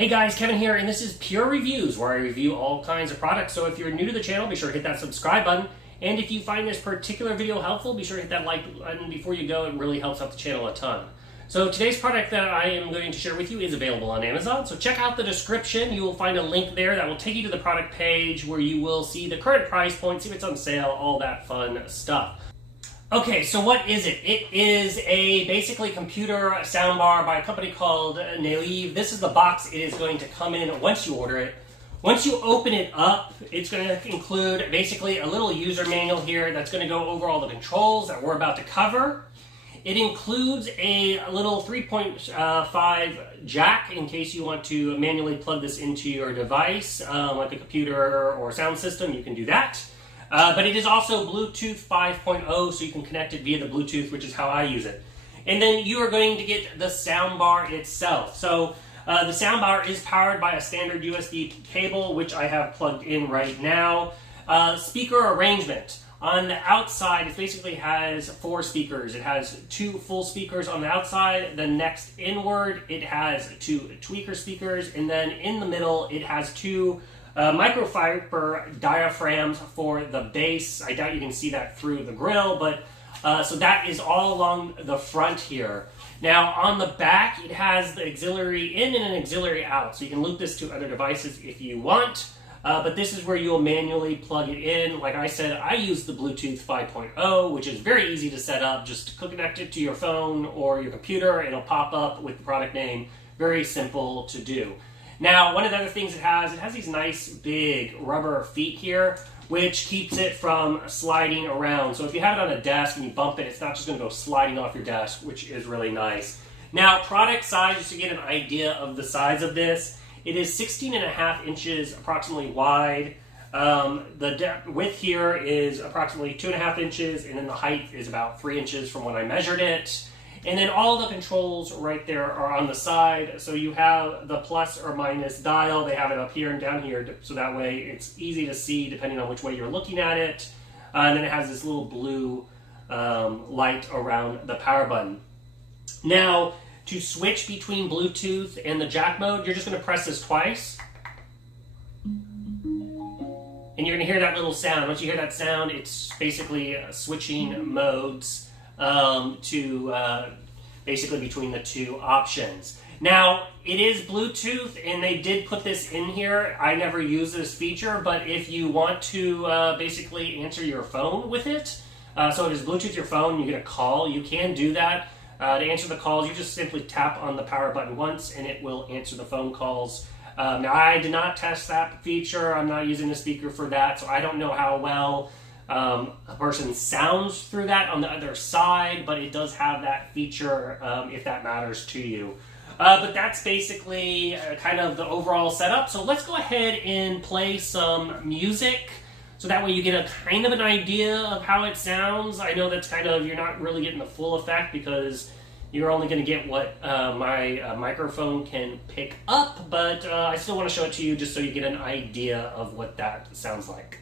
Hey guys, Kevin here, and this is Purereviews, where I review all kinds of products. So if you're new to the channel, be sure to hit that subscribe button. And if you find this particular video helpful, be sure to hit that like button before you go. It really helps out the channel a ton. So today's product that I am going to share with you is available on Amazon. So check out the description. You will find a link there that will take you to the product page where you will see the current price point, see if it's on sale, all that fun stuff. Okay, so what is it? It is a basically computer soundbar by a company called Nylavee. This is the box it is going to come in once you order it. Once you open it up, it's going to include basically a little user manual here that's going to go over all the controls that we're about to cover. It includes a little 3.5 jack in case you want to manually plug this into your device, like a computer or sound system. You can do that. But it is also Bluetooth 5.0, so you can connect it via the Bluetooth, which is how I use it. And then you are going to get the soundbar itself. So the soundbar is powered by a standard USB cable, which I have plugged in right now. Speaker arrangement. On the outside, it basically has 4 speakers. It has 2 full speakers on the outside. The next inward, it has 2 tweaker speakers. And then in the middle, it has 2 microfiber diaphragms for the bass. I doubt you can see that through the grill, but so that is all along the front here. Now on the back, it has the auxiliary in and an auxiliary out, so you can loop this to other devices if you want. But this is where you'll manually plug it in. Like I said, I use the Bluetooth 5.0, which is very easy to set up. Just connect it to your phone or your computer. It'll pop up with the product name. Very simple to do. Now, one of the other things it has these nice big rubber feet here, which keeps it from sliding around. So if you have it on a desk and you bump it, it's not just going to go sliding off your desk, which is really nice. Now, product size, just to get an idea of the size of this, it is 16.5 inches approximately wide. The width here is approximately 2.5 inches, and then the height is about 3 inches from when I measured it. And then all the controls right there are on the side. So you have the plus or minus dial. They have it up here and down here, so that way it's easy to see depending on which way you're looking at it. And then it has this little blue light around the power button. Now, to switch between Bluetooth and the jack mode, you're just going to press this twice. And you're going to hear that little sound. Once you hear that sound, it's basically switching modes to basically between the 2 options. Now, it is Bluetooth, and they did put this in here. I never use this feature, but if you want to basically answer your phone with it, so it is Bluetooth your phone, you get a call, you can do that. To answer the calls, you just simply tap on the power button once, and it will answer the phone calls. Now, I did not test that feature. I'm not using the speaker for that, so I don't know how well a person sounds through that on the other side, but it does have that feature if that matters to you. But that's basically kind of the overall setup. So let's go ahead and play some music so that way you get a kind of an idea of how it sounds. I know that's kind of, you're not really getting the full effect because you're only going to get what my microphone can pick up, but I still want to show it to you just so you get an idea of what that sounds like.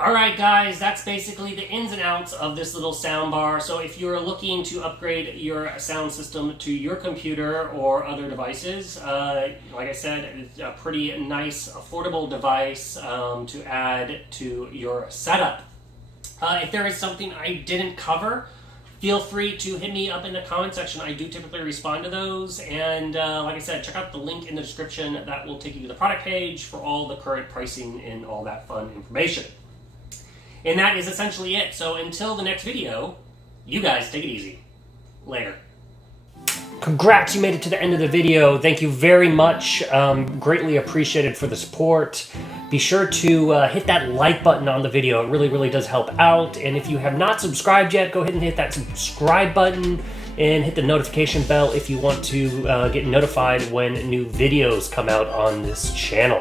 Alright guys, that's basically the ins and outs of this little soundbar. So if you're looking to upgrade your sound system to your computer or other devices, like I said, it's a pretty nice, affordable device to add to your setup. If there is something I didn't cover, feel free to hit me up in the comment section. I do typically respond to those. And like I said, check out the link in the description. That will take you to the product page for all the current pricing and all that fun information. And that is essentially it. So until the next video, you guys take it easy. Later. Congrats, you made it to the end of the video. Thank you very much. Greatly appreciated for the support. Be sure to hit that like button on the video. It really, really does help out. And if you have not subscribed yet, go ahead and hit that subscribe button and hit the notification bell if you want to get notified when new videos come out on this channel.